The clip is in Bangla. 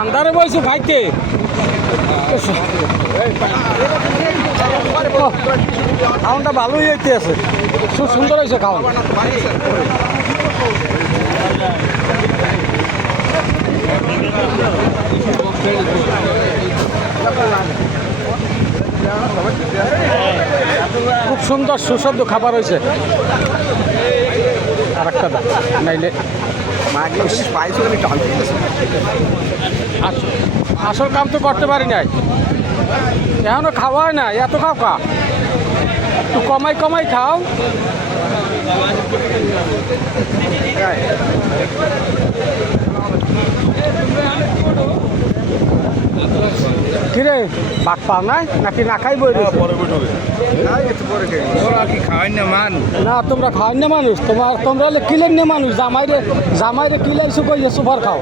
আন্ধারে বইছে খাইতে খাওয়ানটা ভালোই হইতে আছে, খুব সুন্দর হয়েছে খাওয়ান। খুব সুন্দর সুস্বাদু খাবার হয়েছে। আর একটা দাম নাইলে আসল কাম তো করতে পারি নাই, এখনো খাওয়া হয় না। এত খাও কা, একটু কমাই কমাই খাও। কিরে ভাত পাও নাই নাকি না খাই বই? না তোমরা খাওয়াই না মানুষ, তোমরা কিলেন না মানুষ। জামাইরে কিলাইছো কই সুপার খাও।